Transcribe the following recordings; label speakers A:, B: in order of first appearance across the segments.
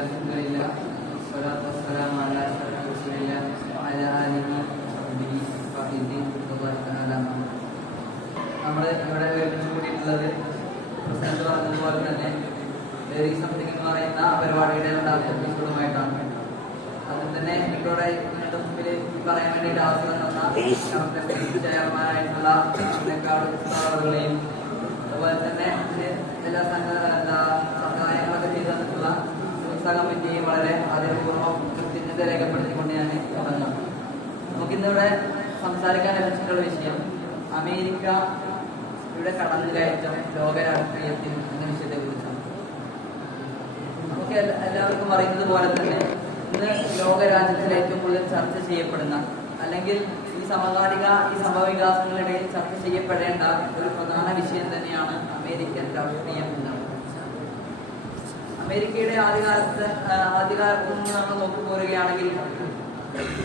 A: الحمد لله والصلاة والسلام على أشرف رسول الله وعلى നമ്മൾ ഇവിടെ ഒരുമിച്ച് കൂടിയിട്ടുള്ളത് പ്രസിഡന്റ് പറഞ്ഞതുപോലെ തന്നെ ഡെയറി സംതിങ് എന്ന് പറയുന്ന പരിപാടിയുടെ രണ്ടാമത്തെ എപ്പിസോഡുമായിട്ടാണ് അതിൽ തന്നെ ഇവിടെ നിങ്ങളുടെ മുമ്പിൽ പറയാൻ വേണ്ടിയിട്ട് അവസരം തന്ന ചെയർമാനായിട്ടുള്ള അതിനേക്കാളും ആളുകളെയും അതുപോലെ തന്നെ എല്ലാ സംഘ പുസ്തകം പറ്റിയും വളരെ ആദരപൂർവ്വം കൃത്യത രേഖപ്പെടുത്തിക്കൊണ്ട് ഞാൻ തുടങ്ങാം നമുക്കിന്നിവിടെ സംസാരിക്കാൻ ലഭിച്ചിട്ടുള്ള വിഷയം അമേരിക്ക ഇവിടെ കടന്നു കയറ്റം ലോക രാഷ്ട്രീയത്തിൽ എന്ന വിഷയത്തെ കുറിച്ചാണ് നമുക്ക് എല്ലാവർക്കും അറിയുന്നത് പോലെ തന്നെ ഇന്ന് ലോക രാജ്യത്തിൽ ഏറ്റവും കൂടുതൽ ചർച്ച ചെയ്യപ്പെടുന്ന അല്ലെങ്കിൽ ഈ സമകാലിക ഈ സംഭവ വികാസങ്ങളിടയിൽ ചർച്ച ചെയ്യപ്പെടേണ്ട ഒരു പ്രധാന വിഷയം തന്നെയാണ് അമേരിക്കൻ രാഷ്ട്രീയം എന്നത് അമേരിക്കയുടെ ആദ്യകാലത്ത് ആദ്യകാലത്ത് നിന്ന് നമ്മൾ നോക്കി പോരുകയാണെങ്കിൽ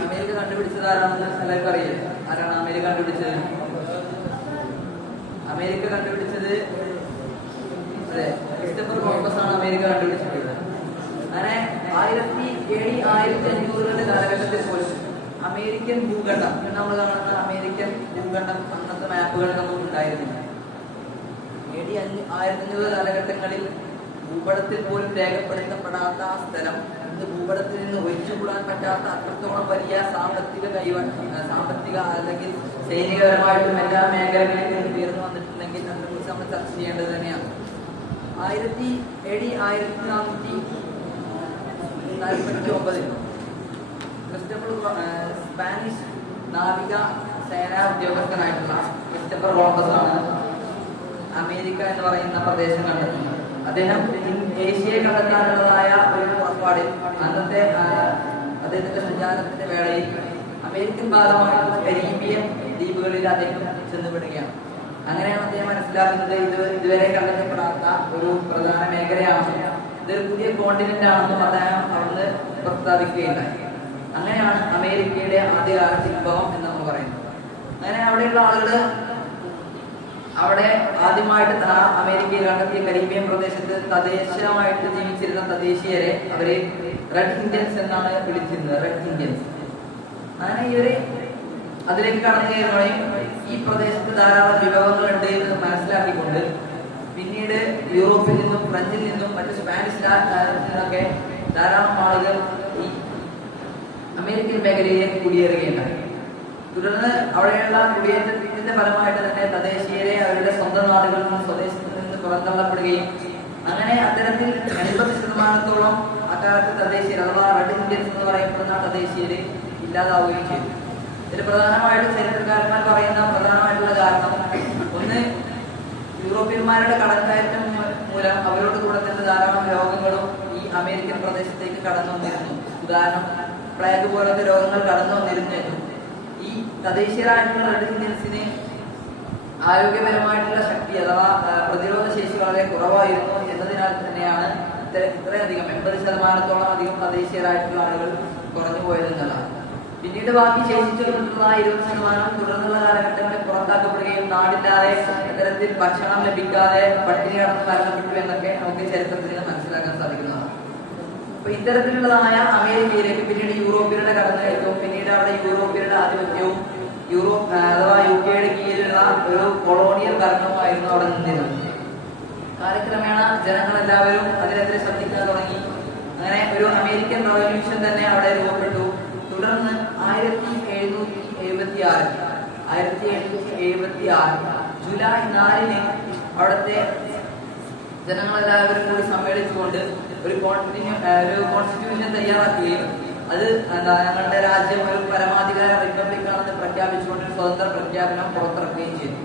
A: അമേരിക്ക കണ്ടുപിടിച്ചത് ആരാണെന്ന് എല്ലാവർക്കും അറിയില്ല ആരാണ് അമേരിക്ക കണ്ടുപിടിച്ചത് അമേരിക്ക കണ്ടുപിടിച്ചത് അതെ ക്രിസ്റ്റഫർ കോൺഗ്രസ് ആണ് അമേരിക്ക കണ്ടുപിടിച്ചിട്ടുള്ളത് അങ്ങനെ ആയിരത്തി ഏഴ് ആയിരത്തി അഞ്ഞൂറുകളുടെ കാലഘട്ടത്തിൽ പോലും അമേരിക്കൻ ഭൂഖണ്ഡം നമ്മൾ കാണുന്ന അമേരിക്കൻ ഭൂഖണ്ഡം അന്നത്തെ മാപ്പുകൾ ഉണ്ടായിരുന്നില്ല ഏഴ് അഞ്ഞൂ ആയിരത്തി അഞ്ഞൂറ് കാലഘട്ടങ്ങളിൽ ഭൂപടത്തിൽ പോലും രേഖപ്പെടുത്തപ്പെടാത്ത ആ സ്ഥലം ഇന്ന് ഭൂപടത്തിൽ നിന്ന് ഒഴിച്ചുകൂടാൻ പറ്റാത്ത അത്രത്തോളം വലിയ സാമ്പത്തിക കൈവ സാമ്പത്തിക അല്ലെങ്കിൽ സൈനികപരമായിട്ടും എല്ലാ മേഖലകളിൽ ഉയർന്നു വന്നിട്ടുണ്ടെങ്കിൽ അതിനെക്കുറിച്ച് നമ്മൾ ചർച്ച ചെയ്യേണ്ടത് തന്നെയാണ് ആയിരത്തി എടി ആയിരത്തി നാനൂറ്റി നാൽപ്പത്തി ഒമ്പതിൽ ക്രിസ്റ്റഫർ സ്പാനിഷ് നാവിക സേനാ ഉദ്യോഗസ്ഥനായിട്ടുള്ള ക്രിസ്റ്റഫർ കോളംബസ് ആണ് അമേരിക്ക എന്ന് പറയുന്ന പ്രദേശം കണ്ടെത്തുന്നത് അദ്ദേഹം ഏഷ്യയെ കണ്ടെത്താനുള്ളതായ ഒരു പുറപ്പാടിൽ അന്നത്തെ അദ്ദേഹത്തിന്റെ സഞ്ചാരത്തിന്റെ വേളയിൽ അമേരിക്കൻ ഭാഗമായിട്ടുള്ള കരീബിയൻ ദ്വീപുകളിൽ അദ്ദേഹം ചെന്നുപെടുകയാണ് അങ്ങനെയാണ് അദ്ദേഹം മനസ്സിലാക്കുന്നത് ഇത് ഇതുവരെ കണ്ടെത്തപ്പെടാത്ത ഒരു പ്രധാന മേഖലയാണ് ഇതൊരു പുതിയ കോണ്ടിനെന്റ് ആണെന്നും അദ്ദേഹം അവിടുന്ന് പ്രസ്താവിക്കുകയുണ്ടായി അങ്ങനെയാണ് അമേരിക്കയുടെ ആദ്യകാല ശില്പം എന്ന് നമ്മൾ പറയുന്നത് അങ്ങനെ അവിടെയുള്ള ആളുകൾ അവിടെ ആദ്യമായിട്ട് അമേരിക്കയിൽ കണ്ടെത്തിയ കരീബിയൻ പ്രദേശത്ത് തദ്ദേശമായിട്ട് ജീവിച്ചിരുന്ന തദ്ദേശീയരെ അവരെ റെഡ് ഇന്ത്യൻസ് എന്നാണ് വിളിച്ചിരുന്നത് റെഡ് ഇന്ത്യൻസ് അങ്ങനെ ഇവര് അതിലേക്ക് കടന്നു കയറുകയും ഈ പ്രദേശത്ത് ധാരാളം ഉണ്ട് എന്ന് മനസ്സിലാക്കിക്കൊണ്ട് പിന്നീട് യൂറോപ്പിൽ നിന്നും ഫ്രഞ്ചിൽ നിന്നും മറ്റു സ്പാനിഷ് നിന്നൊക്കെ ധാരാളം ആളുകൾ ഈ അമേരിക്കൻ മേഖലയിലേക്ക് കുടിയേറുകയുണ്ടായി തുടർന്ന് അവിടെയുള്ള കുടിയേറ്റത്തിന്റെ ഫലമായിട്ട് തന്നെ തദ്ദേശീയരെ അവരുടെ സ്വന്തം നാടുകളിൽ നിന്ന് സ്വദേശത്തു നിന്ന് പുറന്തള്ളപ്പെടുകയും അങ്ങനെ അത്തരത്തിൽ എൺപത് ശതമാനത്തോളം അക്കാലത്ത് തദ്ദേശീയർ അഥവാ റെഡ് ഇന്ത്യൻസ് എന്ന് പറയപ്പെടുന്ന തദ്ദേശീയര് ഇല്ലാതാവുകയും ചെയ്തു ഇതിൽ പ്രധാനമായിട്ടും ചരിത്രകാരന്മാർ പറയുന്ന പ്രധാനമായിട്ടുള്ള കാരണം ഒന്ന് യൂറോപ്യന്മാരുടെ കടക്കയറ്റം മൂലം അവരോട് കൂടെ തന്നെ ധാരാളം രോഗങ്ങളും ഈ അമേരിക്കൻ പ്രദേശത്തേക്ക് കടന്നു വന്നിരുന്നു ഉദാഹരണം പ്ലേഗ് പോലത്തെ രോഗങ്ങൾ കടന്നു വന്നിരുന്നു തദ്ദേശീയരായിട്ടുള്ള റെഡിസിഡൻസിന് ആരോഗ്യപരമായിട്ടുള്ള ശക്തി അഥവാ പ്രതിരോധ ശേഷി വളരെ കുറവായിരുന്നു എന്നതിനാൽ തന്നെയാണ് ഇത്തരം ഇത്രയധികം എൺപത് ശതമാനത്തോളം അധികം തദ്ദേശീയരായിട്ടുള്ള ആളുകൾ കുറഞ്ഞു പോയതെന്നുള്ളതാണ് പിന്നീട് ബാക്കി ശേഷിച്ചിട്ടുള്ള ഇരുപത് ശതമാനം തുടർന്നുള്ള കാലഘട്ടങ്ങളിൽ പുറത്താക്കപ്പെടുകയും നാടില്ലാതെ ഇത്തരത്തിൽ ഭക്ഷണം ലഭിക്കാതെ പട്ടിണി കടന്ന് മരണപ്പെട്ടു എന്നൊക്കെ നമുക്ക് ചരിത്രത്തിൽ നിന്ന് മനസ്സിലാക്കാൻ സാധിക്കുന്നതാണ് അപ്പൊ ഇത്തരത്തിലുള്ളതായ അമേരിക്കയിലേക്ക് പിന്നീട് യൂറോപ്യരുടെ കടന്നു കയറ്റവും പിന്നീട് അവിടെ യൂറോപ്യരുടെ ആധിപത്യവും യൂറോപ്പ് അഥവാ യു കെയുടെ കീഴിലുള്ള ഒരു കൊളോണിയൽ ഭരണമായിരുന്നു അവിടെ നിന്നിരുന്നത് കാലക്രമേണ ജനങ്ങളെല്ലാവരും അതിനെതിരെ ശ്രദ്ധിക്കാൻ തുടങ്ങി അങ്ങനെ ഒരു അമേരിക്കൻ റവല്യൂഷൻ തന്നെ അവിടെ രൂപപ്പെട്ടു തുടർന്ന് ആയിരത്തി എഴുന്നൂറ്റി എഴുപത്തി ആറ് ആയിരത്തി എഴുന്നൂറ്റി എഴുപത്തി ആറ് ജൂലൈ നാലിന് അവിടുത്തെ ജനങ്ങളെല്ലാവരും കൂടി സമ്മേളിച്ചുകൊണ്ട് ഒരു ഒരു കോൺസ്റ്റിറ്റ്യൂഷൻ തയ്യാറാക്കുകയും അത് എന്താ ഞങ്ങളുടെ രാജ്യം ഒരു പരമാധികാര ആണെന്ന് പ്രഖ്യാപിച്ചുകൊണ്ട് സ്വതന്ത്ര പ്രഖ്യാപനം പുറത്തിറക്കുകയും ചെയ്തു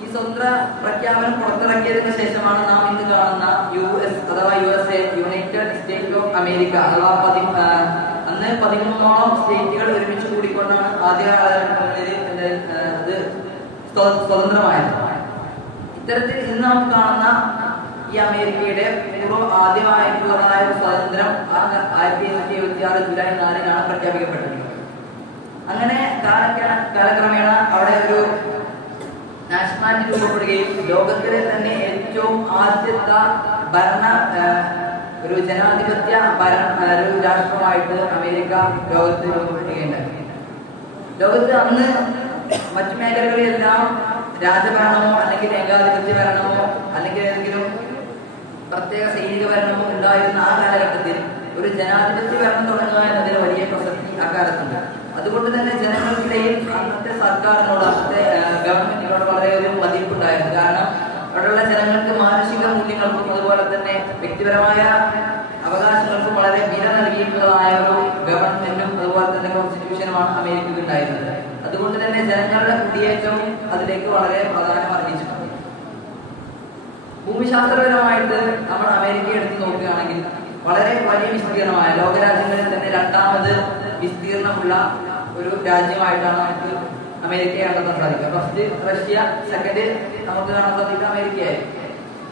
A: ഈ സ്വതന്ത്ര പ്രഖ്യാപനം പുറത്തിറക്കിയതിന് ശേഷമാണ് നാം ഇന്ന് കാണുന്ന യു എസ് അഥവാ U S A united state of America അഥവാ പതി അന്ന് പതിമൂന്നോളം സ്റ്റേറ്റുകൾ ഒരുമിച്ച് കൂടിക്കൊണ്ടാണ് ആദ്യ കാലഘട്ടങ്ങളിൽ സ്വതന്ത്രമായത് ഇത്തരത്തിൽ ഇന്ന് നാം കാണുന്ന ഈ അമേരിക്കയുടെ പൂർവ്വം ആദ്യമായിട്ടുള്ളതായ സ്വാതന്ത്ര്യം ആയിരത്തി എണ്ണൂറ്റി എഴുപത്തി ആറ് ജൂലൈ നാലിനാണ് പ്രഖ്യാപിക്കപ്പെട്ടത് അങ്ങനെ കാലക്രമേണ അവിടെ ഒരു നാഷണാലിറ്റി രൂപപ്പെടുകയും ലോകത്തിലെ തന്നെ ഏറ്റവും ആദ്യത്തെ ഭരണ ഒരു ജനാധിപത്യ ഒരു രാഷ്ട്രമായിട്ട് അമേരിക്ക ലോകത്ത് രൂപപ്പെടുകയുണ്ടായി ലോകത്ത് അന്ന് മറ്റു മേഖലകളിലെല്ലാം രാജഭരണമോ അല്ലെങ്കിൽ ഏകാധിപത്യ ഭരണമോ അല്ലെങ്കിൽ പ്രത്യേക സൈനിക ഭരണവും ഉണ്ടായിരുന്ന ആ കാലഘട്ടത്തിൽ ഒരു ജനാധിപത്യ ഭരണം തുടങ്ങുക എന്നതിന് വലിയ പ്രസക്തി അക്കാലത്തുണ്ട് അതുകൊണ്ട് തന്നെ ജനങ്ങൾക്കിടയിൽ അന്നത്തെ സർക്കാരിനോട് അന്നത്തെ ഗവൺമെന്റിനോട് വളരെ ഒരു മതിപ്പുണ്ടായിരുന്നു കാരണം അവിടെയുള്ള ജനങ്ങൾക്ക് മാനസിക മൂല്യങ്ങൾക്കും അതുപോലെ തന്നെ വ്യക്തിപരമായ അവകാശങ്ങൾക്കും വളരെ വില നൽകിയിട്ടുള്ളതായ ഒരു ഗവൺമെന്റും അതുപോലെ തന്നെ കോൺസ്റ്റിറ്റ്യൂഷനുമാണ് അമേരിക്കയ്ക്ക് ഉണ്ടായിരുന്നത് അതുകൊണ്ട് തന്നെ ജനങ്ങളുടെ കുടിയേറ്റവും അതിലേക്ക് വളരെ പ്രധാനം അറിയിച്ചിട്ടുണ്ട് ഭൂമിശാസ്ത്രപരമായിട്ട് നമ്മൾ അമേരിക്ക എടുത്ത് നോക്കുകയാണെങ്കിൽ വളരെ വലിയ വിസ്തീർണമായ ലോകരാജ്യങ്ങളിൽ തന്നെ രണ്ടാമത് വിസ്തീർണമുള്ള ഒരു രാജ്യമായിട്ടാണ് നമുക്ക് അമേരിക്കയെ കണ്ടെത്താൻ സാധിക്കുക ഫസ്റ്റ് റഷ്യ സെക്കൻഡ് നമുക്ക് കാണാൻ സാധിക്കുക അമേരിക്കയായി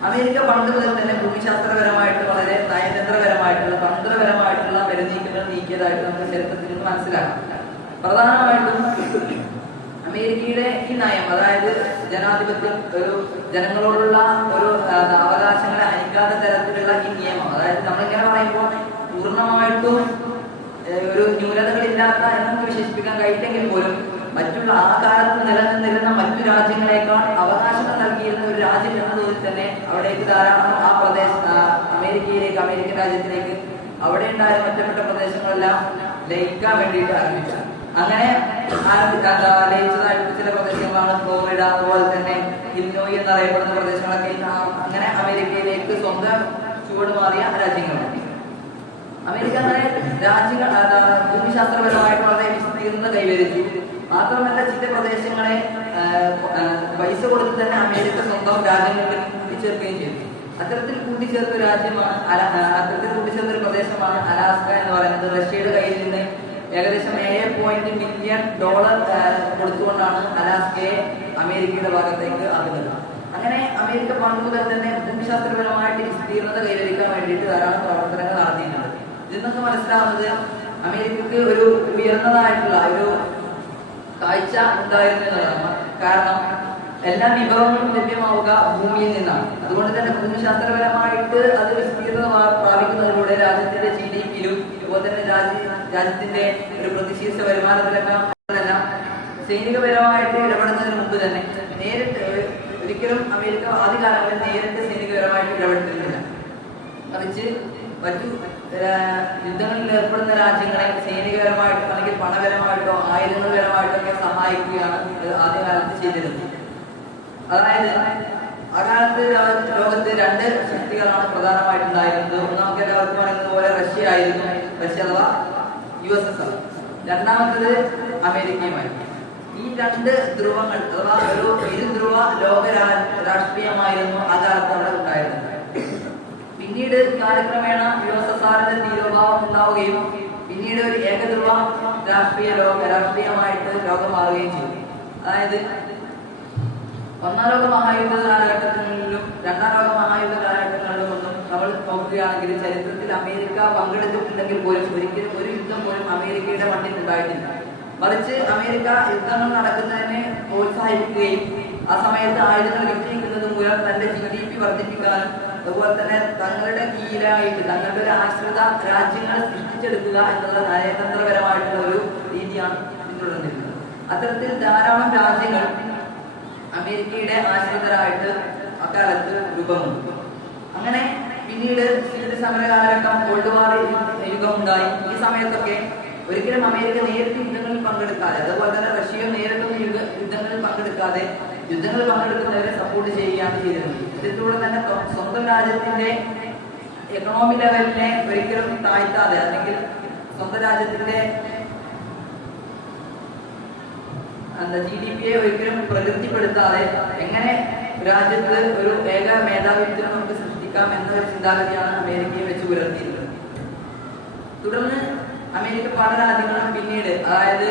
A: അമേരിക്ക പണ്ട് മുതൽ തന്നെ ഭൂമിശാസ്ത്രപരമായിട്ട് വളരെ നയതന്ത്രപരമായിട്ടുള്ള തന്ത്രപരമായിട്ടുള്ള പരിനീക്കങ്ങൾ നീക്കിയതായിട്ട് നമുക്ക് ചരിത്രത്തിൽ നിന്ന് മനസ്സിലാക്കാം പ്രധാനമായിട്ടും അമേരിക്കയുടെ ഈ നയം അതായത് ജനാധിപത്യം ഒരു ജനങ്ങളോടുള്ള ഒരു അവകാശങ്ങളെ ഹനിക്കാത്ത തരത്തിലുള്ള ഈ നിയമം അതായത് നമ്മളിങ്ങനെ പറയുമ്പോൾ പൂർണ്ണമായിട്ടും ഒരു ന്യൂനതകളില്ലാത്ത എന്നൊക്കെ വിശേഷിപ്പിക്കാൻ കഴിയില്ലെങ്കിൽ പോലും മറ്റുള്ള ആ കാലത്ത് നിലനിന്നിരുന്ന മറ്റു രാജ്യങ്ങളെക്കാൾ അവകാശങ്ങൾ നൽകിയിരുന്ന ഒരു രാജ്യം എന്നതുകൊണ്ട് തന്നെ അവിടേക്ക് ധാരാളം ആ പ്രദേശ അമേരിക്കയിലേക്ക് അമേരിക്കൻ രാജ്യത്തിലേക്ക് അവിടെ ഉണ്ടായ ഒറ്റപ്പെട്ട പ്രദേശങ്ങളെല്ലാം ലയിക്കാൻ വേണ്ടിയിട്ട് ആരംഭിച്ചു അങ്ങനെ ലയിച്ചതായിട്ടുള്ള ചില പ്രദേശങ്ങളാണ് ഫ്ലോറിഡ അതുപോലെ തന്നെ ഇല്ലോയി എന്നറിയപ്പെടുന്ന പ്രദേശങ്ങളൊക്കെ അങ്ങനെ അമേരിക്കയിലേക്ക് സ്വന്തം ചുവട് മാറിയ രാജ്യങ്ങളാണ് അമേരിക്ക രാജ്യങ്ങൾ ഭൂമിശാസ്ത്രപരമായിട്ട് വളരെ വിസ്തീർണത കൈവരിച്ചു മാത്രമല്ല ചില പ്രദേശങ്ങളെ പൈസ കൊടുത്ത് തന്നെ അമേരിക്ക സ്വന്തം രാജ്യങ്ങളിൽ കൂട്ടിച്ചേർക്കുകയും ചെയ്തു അത്തരത്തിൽ കൂട്ടിച്ചേർത്ത രാജ്യമാണ് അത്തരത്തിൽ കൂട്ടിച്ചേർത്ത ഒരു പ്രദേശമാണ് അലാസ്ക എന്ന് പറയുന്നത് റഷ്യയുടെ കയ്യിൽ നിന്ന് ഏകദേശം ഏഴ് പോയിന്റ് മില്യൺ ഡോളർ കൊടുത്തുകൊണ്ടാണ് അലാസ്കയെ അമേരിക്കയുടെ ഭാഗത്തേക്ക് ആക്കുന്നത് അങ്ങനെ അമേരിക്ക പണ്ട് മുതൽ തന്നെ ഭൂമിശാസ്ത്രപരമായിട്ട് വിസ്തീർണത കൈവരിക്കാൻ വേണ്ടിയിട്ട് ധാരാളം പ്രവർത്തനങ്ങൾ നടത്തിയിട്ടുണ്ട് ഇതിൽ നിന്നൊക്കെ മനസ്സിലാവുന്നത് അമേരിക്കക്ക് ഒരു ഉയർന്നതായിട്ടുള്ള ഒരു കാഴ്ച ഉണ്ടായിരുന്നു എന്നുള്ളതാണ് കാരണം എല്ലാ വിഭവങ്ങളും ലഭ്യമാവുക ഭൂമിയിൽ നിന്നാണ് അതുകൊണ്ട് തന്നെ ഭൂമിശാസ്ത്രപരമായിട്ട് അത് വിസ്തീർണത പ്രാപിക്കുന്നതിലൂടെ രാജ്യത്തിന്റെ ജി ഡി പിയിലും അതുപോലെ തന്നെ രാജ്യ രാജ്യത്തിന്റെ ഒരു പ്രതിശീർഷ വരുമാനത്തിലൊക്കെ സൈനികപരമായിട്ട് ഇടപെടുന്നതിന് മുമ്പ് തന്നെ നേരിട്ട് ഒരിക്കലും അമേരിക്ക ആദ്യകാലങ്ങളിൽ നേരിട്ട് സൈനികപരമായിട്ട് ഇടപെടുത്തിരുന്നില്ല മറിച്ച് മറ്റു യുദ്ധങ്ങളിൽ ഏർപ്പെടുന്ന രാജ്യങ്ങളെ സൈനികപരമായിട്ടോ അല്ലെങ്കിൽ പണപരമായിട്ടോ ആയുധങ്ങൾപരമായിട്ടോ ഒക്കെ സഹായിക്കുകയാണ് ആദ്യകാലത്ത് ചെയ്തിരുന്നത് അതായത് ആ കാലത്ത് ലോകത്ത് രണ്ട് ശക്തികളാണ് പ്രധാനമായിട്ടുണ്ടായിരുന്നത് ഒന്ന് നമുക്ക് എല്ലാവർക്കും അറിയുന്നത് പോലെ റഷ്യ ആയിരുന്നു റഷ്യ അഥവാ യു എസ് എസ് ആർ രണ്ടാമത്തത് അമേരിക്കയുമായി ഈ രണ്ട് ധ്രുവങ്ങൾ അഥവാ ഒരു ഇരുധ്രുവ ലോക രാഷ്ട്രീയമായിരുന്നു ആ കാലത്ത് അവിടെ ഉണ്ടായിരുന്നത് പിന്നീട് കാലക്രമേണ യു എസ് എസ് ആറിന്റെ തീരോഭാവം ഉണ്ടാവുകയും പിന്നീട് ഒരു ഏകധ്രുവ രാഷ്ട്രീയ ലോക രാഷ്ട്രീയമായിട്ട് ലോകം മാറുകയും ചെയ്തു അതായത് ഒന്നാം ലോക മഹായുദ്ധ കാലഘട്ടങ്ങളിലും രണ്ടാം ലോക മഹായുദ്ധ കാലഘട്ടങ്ങളിലും ഒന്നും നമ്മൾ നോക്കുകയാണെങ്കിൽ ചരിത്രത്തിൽ അമേരിക്ക പങ്കെടുത്തിട്ടുണ്ടെങ്കിൽ പോലും ഒരിക്കലും ഒരു പോലും അമേരിക്കയുടെ മണ്ണിൽ ഉണ്ടായിട്ടില്ല മറിച്ച് അമേരിക്ക യുദ്ധങ്ങൾ നടക്കുന്നതിനെ പ്രോത്സാഹിപ്പിക്കുകയും ആ സമയത്ത് ആയുധങ്ങൾ വിജയിക്കുന്നത് മൂലം തന്റെ ജി ഡി പി വർദ്ധിപ്പിക്കാനും അതുപോലെ തന്നെ തങ്ങളുടെ കീഴിലായിട്ട് തങ്ങളുടെ ഒരു ആശ്രിത രാജ്യങ്ങളെ സൃഷ്ടിച്ചെടുക്കുക എന്നുള്ള നയതന്ത്രപരമായിട്ടുള്ള ഒരു രീതിയാണ് പിന്തുടർന്നിരുന്നത് അത്തരത്തിൽ ധാരാളം രാജ്യങ്ങൾ അമേരിക്കയുടെ ആശ്രിതരായിട്ട് അക്കാലത്ത് രൂപം അങ്ങനെ പിന്നീട് ഇതിന്റെ സമരകാലഘട്ടം കോൾഡ് വാർ ഉണ്ടായി ഈ സമയത്തൊക്കെ ഒരിക്കലും അമേരിക്ക നേരിട്ട് യുദ്ധങ്ങളിൽ പങ്കെടുക്കാതെ അതുപോലെ തന്നെ റഷ്യ നേരിട്ടൊന്നും യുദ്ധ യുദ്ധങ്ങളിൽ പങ്കെടുക്കാതെ യുദ്ധങ്ങളിൽ പങ്കെടുക്കുന്നവരെ സപ്പോർട്ട് ചെയ്യുകയാണ് ചെയ്തിരുന്നത് ഇതിലൂടെ തന്നെ സ്വന്തം രാജ്യത്തിന്റെ എക്കണോമി ലെവലിനെ ഒരിക്കലും താഴ്ത്താതെ അല്ലെങ്കിൽ സ്വന്തം രാജ്യത്തിന്റെ എന്താ ജി ഡി പിയെ ഒരിക്കലും പ്രകൃതിപ്പെടുത്താതെ എങ്ങനെ രാജ്യത്ത് ഒരു ഏക മേധാവിത്വം നമുക്ക് എത്തിക്കാം എന്ന ചിന്താഗതിയാണ് അമേരിക്കയെ വെച്ച് പുലർത്തിയിരുന്നത് തുടർന്ന് അമേരിക്ക പല രാജ്യങ്ങളും പിന്നീട് അതായത്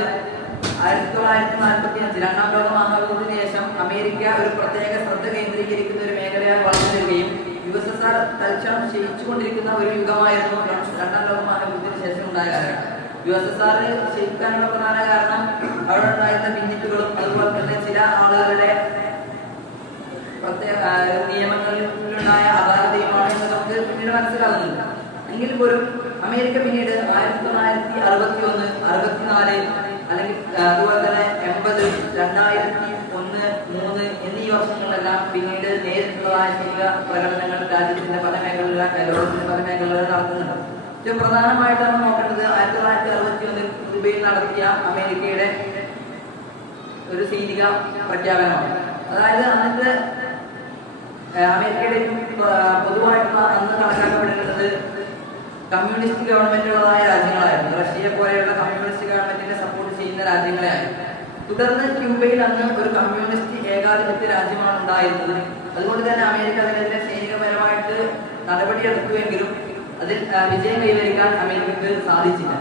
A: ആയിരത്തി തൊള്ളായിരത്തി നാൽപ്പത്തി അഞ്ച് രണ്ടാം ലോക മഹായുദ്ധത്തിന് ശേഷം അമേരിക്ക ഒരു പ്രത്യേക ശ്രദ്ധ കേന്ദ്രീകരിക്കുന്ന ഒരു മേഖലയായി വളർന്നു വരികയും യു എസ് എസ് ആർ തൽക്ഷണം ക്ഷയിച്ചുകൊണ്ടിരിക്കുന്ന ഒരു യുഗമായിരുന്നു രണ്ടാം ലോക മഹായുദ്ധത്തിന് ശേഷം ഉണ്ടായ കാലഘട്ടം യു എസ് എസ് ആറിന് ക്ഷയിക്കാനുള്ള എങ്കിൽ പോലും അമേരിക്ക പിന്നീട് ആയിരത്തി തൊള്ളായിരത്തി അറുപത്തി ഒന്ന് അറുപത്തിനാല് അല്ലെങ്കിൽ അതുപോലെ തന്നെ എൺപത് രണ്ടായിരത്തി ഒന്ന് മൂന്ന് എന്നീ വർഷങ്ങളിലെല്ലാം പിന്നീട് നേരിട്ടുള്ള സൈനിക പ്രകടനങ്ങൾ രാജ്യത്തിന്റെ പല മേഖലകളിലും ലോകത്തിന്റെ പല മേഖലകളിൽ നടത്തുന്നുണ്ട് ഏറ്റവും പ്രധാനമായിട്ടാണ് നോക്കേണ്ടത് ആയിരത്തി തൊള്ളായിരത്തി അറുപത്തി ഒന്നിൽ ദുബൈയിൽ നടത്തിയ അമേരിക്കയുടെ ഒരു സൈനിക പ്രഖ്യാപനമാണ് അതായത് അന്നത്തെ അമേരിക്കയുടെ പൊതുവായിട്ടുള്ള അന്ന് കണക്കാക്കപ്പെടുന്നത് കമ്മ്യൂണിസ്റ്റ് ഗവൺമെന്റുകളായ രാജ്യങ്ങളായിരുന്നു റഷ്യ പോലെയുള്ള കമ്മ്യൂണിസ്റ്റ് ഗവൺമെന്റിനെ സപ്പോർട്ട് ചെയ്യുന്ന രാജ്യങ്ങളെയായിരുന്നു തുടർന്ന് ക്യൂബയിൽ അന്ന് ഒരു കമ്മ്യൂണിസ്റ്റ് ഏകാധിപത്യ രാജ്യമാണ് ഉണ്ടായിരുന്നത് അതുകൊണ്ട് തന്നെ അമേരിക്ക അതിനെതിരെ സൈനികപരമായിട്ട് നടപടിയെടുക്കുമെങ്കിലും അതിൽ വിജയം കൈവരിക്കാൻ അമേരിക്കക്ക് സാധിച്ചില്ല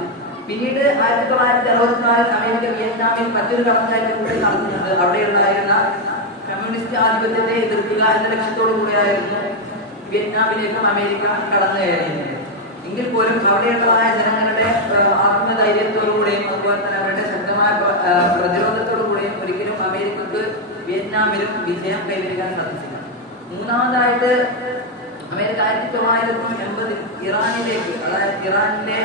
A: പിന്നീട് ആയിരത്തി തൊള്ളായിരത്തി അറുപത്തിനാലിൽ അമേരിക്ക വിയറ്റ്നാമിൽ മറ്റൊരു കടന്നായിട്ട് കൂടി നടത്തുന്നത് അവിടെ ഉണ്ടായിരുന്ന കമ്മ്യൂണിസ്റ്റ് ആധിപത്യത്തെ എതിർക്കുക എന്ന ലക്ഷ്യത്തോടു കൂടിയായിരുന്നു വിയറ്റ്നാമിലേക്കും അമേരിക്ക കടന്നു കയറിയിരുന്നത് എങ്കിൽ പോലും അവിടെയുള്ളതായ ജനങ്ങളുടെ ആത്മധൈര്യത്തോടുകൂടിയും അതുപോലെ തന്നെ അവരുടെ ശക്തമായ പ്രതിരോധത്തോടുകൂടിയും ഒരിക്കലും അമേരിക്കക്ക് വിയറ്റ്നാമിലും വിജയം കൈവരിക്കാൻ സാധിച്ചില്ല മൂന്നാമതായിട്ട് അമേരിക്ക ആയിരത്തി തൊള്ളായിരത്തി എൺപതിൽ ഇറാനിലേക്ക് അതായത് ഇറാനിലെ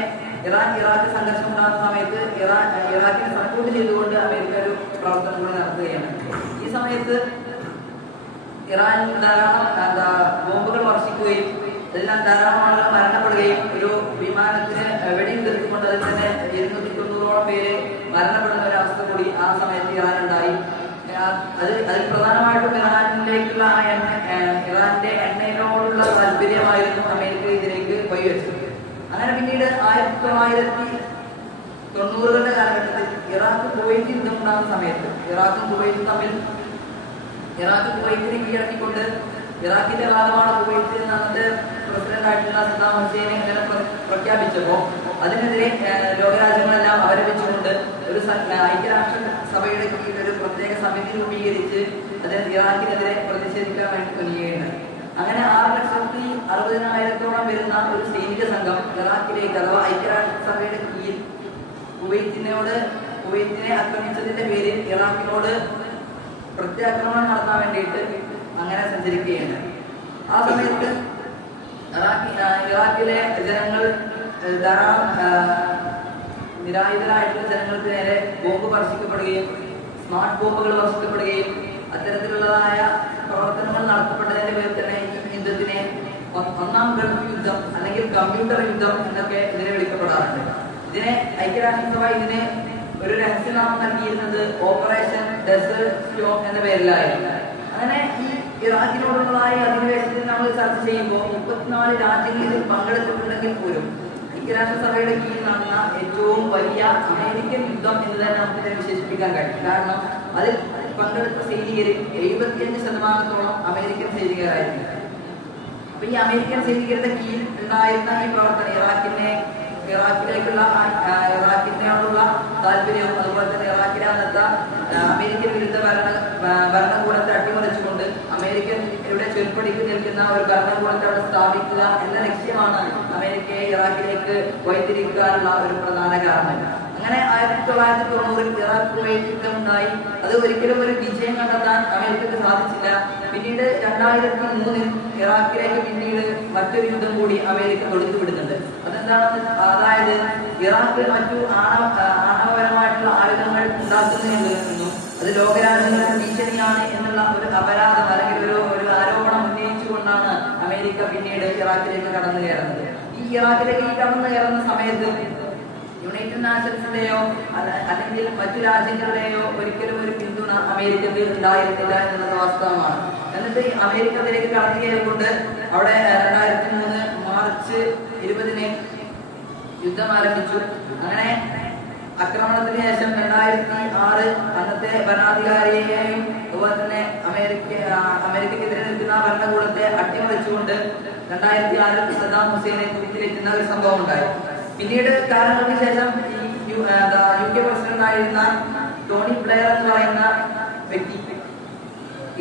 A: ഇറാൻ ഇറാഖ് സംഘർഷം ഉണ്ടാകുന്ന സമയത്ത് ഇറാൻ ഇറാഖിനെ സപ്പോർട്ട് ചെയ്തുകൊണ്ട് അമേരിക്ക ഒരു പ്രവർത്തനം കൂടി നടത്തുകയാണ് ഈ സമയത്ത് ഇറാനിൽ ധാരാളം ബോംബുകൾ വർഷിക്കുകയും ഇതെല്ലാം ധാരാളം ആളുകൾ മരണപ്പെടുകയും ഒരു വിമാനത്തിന് വെടിയും തീർത്തുകൊണ്ട് അതിൽ തന്നെ ഇരുന്നൂറ്റി തൊണ്ണൂറോളം പേര് മരണപ്പെടുന്ന ഒരവസ്ഥ കൂടി ആ സമയത്ത് ഇറാനുണ്ടായി അത് അതിൽ പ്രധാനമായിട്ടും ഇറാനിലേക്കുള്ള ആ എണ്ണ ഇറാന്റെ എണ്ണയിലോടുള്ള താല്പര്യമായിരുന്നു അമേരിക്ക ഇതിലേക്ക് വഴിവെച്ചത് അങ്ങനെ പിന്നീട് ആയിരത്തി തൊള്ളായിരത്തി തൊണ്ണൂറുകളുടെ കാലഘട്ടത്തിൽ ഇറാഖ് കുവൈറ്റ് യുദ്ധം ഉണ്ടാകുന്ന സമയത്ത് ഇറാഖും കുവൈറ്റും തമ്മിൽ ഇറാഖ് കുവൈറ്റിനെ കീഴടക്കിക്കൊണ്ട് ഇറാഖിന്റെ ഭാഗമാണ് കുവൈറ്റ് എന്നത് പ്രസിഡന്റായിട്ടുള്ള സദ്ദാം ഹുസൈനെ ഇങ്ങനെ പ്രഖ്യാപിച്ചപ്പോൾ അതിനെതിരെ ലോകരാജ്യങ്ങളെല്ലാം ആരംഭിച്ചുകൊണ്ട് ഒരു ഐക്യരാഷ്ട്ര സഭയുടെ കീഴിൽ ഒരു പ്രത്യേക സമിതി രൂപീകരിച്ച് അതിന് ഇറാഖിനെതിരെ പ്രതിഷേധിക്കാൻ വേണ്ടി തുനിയുകയുണ്ടായി അങ്ങനെ ആറ് ലക്ഷത്തി അറുപതിനായിരത്തോളം വരുന്ന ഒരു സൈനിക സംഘം ഇറാഖിലേക്ക് അഥവാ സഭയുടെ കീഴിൽ കുവൈത്തിനോട് കുവൈത്തിനെ ആക്രമിച്ചതിന്റെ പേരിൽ ഇറാഖിനോട് പ്രത്യാക്രമണം നടത്താൻ വേണ്ടിയിട്ട് അങ്ങനെ സഞ്ചരിക്കുകയാണ് ആ സമയത്ത് ഇറാഖിലെ ജനങ്ങൾ നിരായുധരായിട്ടുള്ള ജനങ്ങൾക്ക് നേരെ ബോംബ് വർഷിക്കപ്പെടുകയും സ്മാർട്ട് ബോംബുകൾ വർഷിക്കപ്പെടുകയും അത്തരത്തിലുള്ളതായ പ്രവർത്തനങ്ങൾ നടത്തപ്പെട്ടതിന്റെ പേരിൽ തന്നെ യുദ്ധത്തിനെ ഒന്നാം ഗൾഫ് യുദ്ധം അല്ലെങ്കിൽ കമ്പ്യൂട്ടർ യുദ്ധം എന്നൊക്കെ ഇതിനെ വിളിക്കപ്പെടാറുണ്ട് ഇതിനെ ഐക്യരാഷ്ട്രസഭ ഇതിനെ ഒരു രഹസ്യനാമം നൽകിയിരുന്നത് ഓപ്പറേഷൻ ഡെസേർട്ട് സ്റ്റോം എന്ന പേരിലായിരുന്നു അങ്ങനെ ഈ ഇറാഖിനോടുള്ളതായ അധിനിവേശത്തിൽ നമ്മൾ ചർച്ച ചെയ്യുമ്പോൾ മുപ്പത്തിനാല് രാജ്യങ്ങളിൽ പങ്കെടുത്തിട്ടുണ്ടെങ്കിൽ പോലും ഐക്യരാഷ്ട്രസഭയുടെ കീഴിൽ നടന്ന ഏറ്റവും വലിയ അമേരിക്കൻ യുദ്ധം എന്ന് തന്നെ നമുക്ക് വിശേഷിപ്പിക്കാൻ കഴിയും കാരണം അതിൽ പങ്കെടുത്ത സൈനികരിൽ എഴുപത്തിയഞ്ച് ശതമാനത്തോളം അമേരിക്കൻ സൈനികരായിരുന്നു അപ്പൊ ഈ അമേരിക്കൻ സൈനികരുടെ കീഴിൽ ഉണ്ടായിരുന്ന ഈ പ്രവർത്തനം ഇറാഖിനെ ഇറാഖിലേക്കുള്ള ഇറാഖിനോടുള്ള താല്പര്യവും അതുപോലെ തന്നെ ഇറാഖിലെ അമേരിക്കൻ വിരുദ്ധ ഭരണ ഭരണകൂടത്തെ കെട്ടിപ്പടിക്ക് നിൽക്കുന്ന ഒരു ഭരണകൂടത്തെ അവിടെ സ്ഥാപിക്കുക എന്ന ലക്ഷ്യമാണ് അമേരിക്കയെ ഇറാഖിലേക്ക് വൈത്തിരിക്കാനുള്ള ഒരു പ്രധാന കാരണം അങ്ങനെ ആയിരത്തി തൊള്ളായിരത്തി തൊണ്ണൂറിൽ ഇറാഖ് കുവൈറ്റ് യുദ്ധം ഉണ്ടായി അത് ഒരിക്കലും ഒരു വിജയം കണ്ടെത്താൻ അമേരിക്കക്ക് സാധിച്ചില്ല പിന്നീട് രണ്ടായിരത്തി മൂന്നിൽ ഇറാഖിലേക്ക് പിന്നീട് മറ്റൊരു യുദ്ധം കൂടി അമേരിക്ക തൊടുത്തു വിടുന്നുണ്ട് അതെന്താണെന്ന് അതായത് ഇറാഖ് മറ്റു ആണവ ആണവപരമായിട്ടുള്ള ആയുധങ്ങൾ ഉണ്ടാക്കുന്നതിൽ നിന്നും അത് ലോകരാജ്യങ്ങൾക്ക് ഭീഷണിയാണ് എന്നുള്ള ഒരു അപരാധം അല്ലെങ്കിൽ ഇറാഖിലേക്ക് കടന്നു കയറുന്നത് ഈ ഇറാഖിലേക്ക് ഈ കടന്നു കയറുന്ന സമയത്ത് യുണൈറ്റഡ് നാഷൻസിന്റെയോ അല്ലെങ്കിൽ മറ്റു രാജ്യങ്ങളുടെയോ ഒരിക്കലും ഒരു പിന്തുണ അമേരിക്കയിൽ ഉണ്ടായിരുന്നില്ല എന്നുള്ളത് വാസ്തവമാണ് എന്നിട്ട് അമേരിക്കയിലേക്ക് കടന്നു കയറിക്കൊണ്ട് അവിടെ രണ്ടായിരത്തി മൂന്ന് മാർച്ച് ഇരുപതിന് യുദ്ധം ആരംഭിച്ചു അങ്ങനെ ആക്രമണത്തിന് ശേഷം രണ്ടായിരത്തി ആറ് അന്നത്തെ ഭരണാധികാരിയെയും അതുപോലെ തന്നെ അമേരിക്ക അമേരിക്കക്കെതിരെ നിൽക്കുന്ന ഭരണകൂടത്തെ അട്ടിമറിച്ചുകൊണ്ട് രണ്ടായിരത്തി ആറിൽ സദ്ദാം ഹുസൈനെ കുത്തിലേറ്റുന്ന ഒരു സംഭവം ഉണ്ടായി പിന്നീട് കാലങ്ങൾക്ക് ശേഷം യു കെ പ്രസിഡന്റ് ആയിരുന്ന ടോണി ബ്ലെയർ എന്ന് പറയുന്ന വ്യക്തി